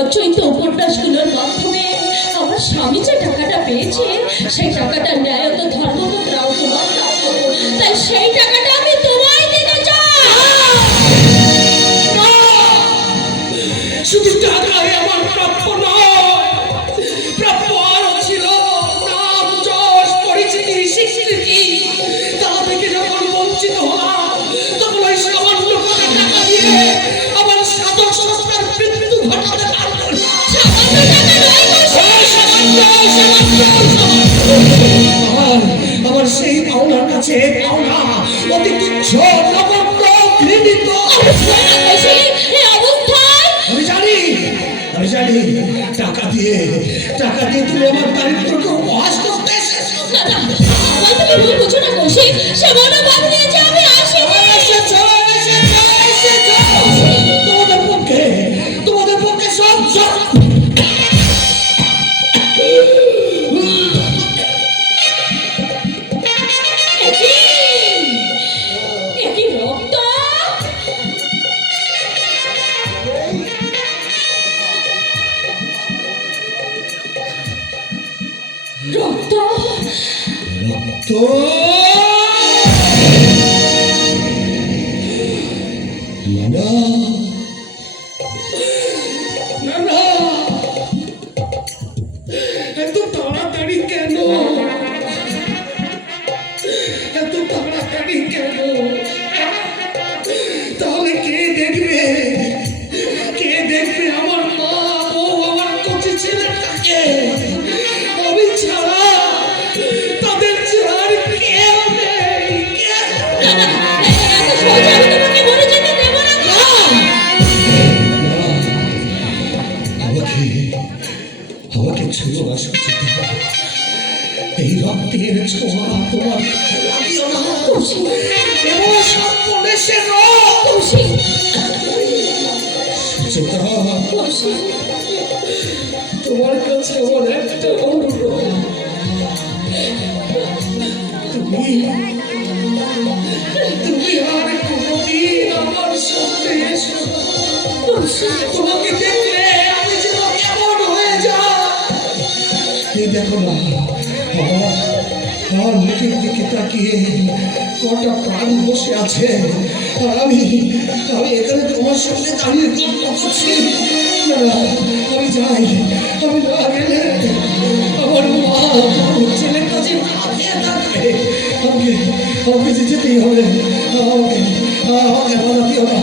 রচয়িত উপন্যাসগুলোর মাধ্যমে আমার স্বামী যে টাকাটা পেয়েছে সেই টাকাটা ন্যায়ত ধর্মমুদ্রাও তোমার প্রাপ্য। তাই সেই টাকাটা আমি তোমায় দিতে চাই। শুধু টাকাই আমার প্রাপ্য নয়, প্রাপ্য আরো ছিল নাম, যশ, পরিচিতি, স্বীকৃতি। তা থেকে যখন বঞ্চিত হলাম তখন ওই সামান্য টাকা দিয়ে আমার সাধক সংস্কার মৃত্যু ঘটাতে পারল। আমার সেই পাওনার কাছে পাওনা অতি তুচ্ছ, নগণ্য, ঘৃণিত। আমি জানি টাকা দিয়ে তুমি আমার দারিদ্রকে উপহাস করতে এসেছো। তোমাদের পক্ষে সব রক্ত রক্ত না, এত তাড়াতাড়ি কেন? এত তাড়াতাড়ি কেন? তাহলে কে দেখবে? কে দেখবে আমার মা, বউ, আমার কচি ছেলেটাকে? আমি ছাড়া তাদের ছাড় কেউ নেই। আমাকে ছুঁয়ো না সুচিতা, এই রক্তের ছোঁয়া তোমার লাগিও না। এমন সর্বনেশের সুচিতা, তোমার কাছে আমার একটা অনুরোধ। তুমি আর কোনদিন আমার সামনে এসো না। তোমাকে দেখলে আমি যেন কেমন হয়ে যাই। দেখো না, আমার মুখের দিকে তাকিয়ে কটা প্রাণ বসে আছে, আর আমি এখানে তোমার সঙ্গে দাঁড়িয়ে গল্প করছি। না, আমি যাই। আমি না গেলে আমার মা, ছেলের কাছে না খেয়ে থাকবে। আমাকে যেতেই হবে। আমাকে বাধা দিও না।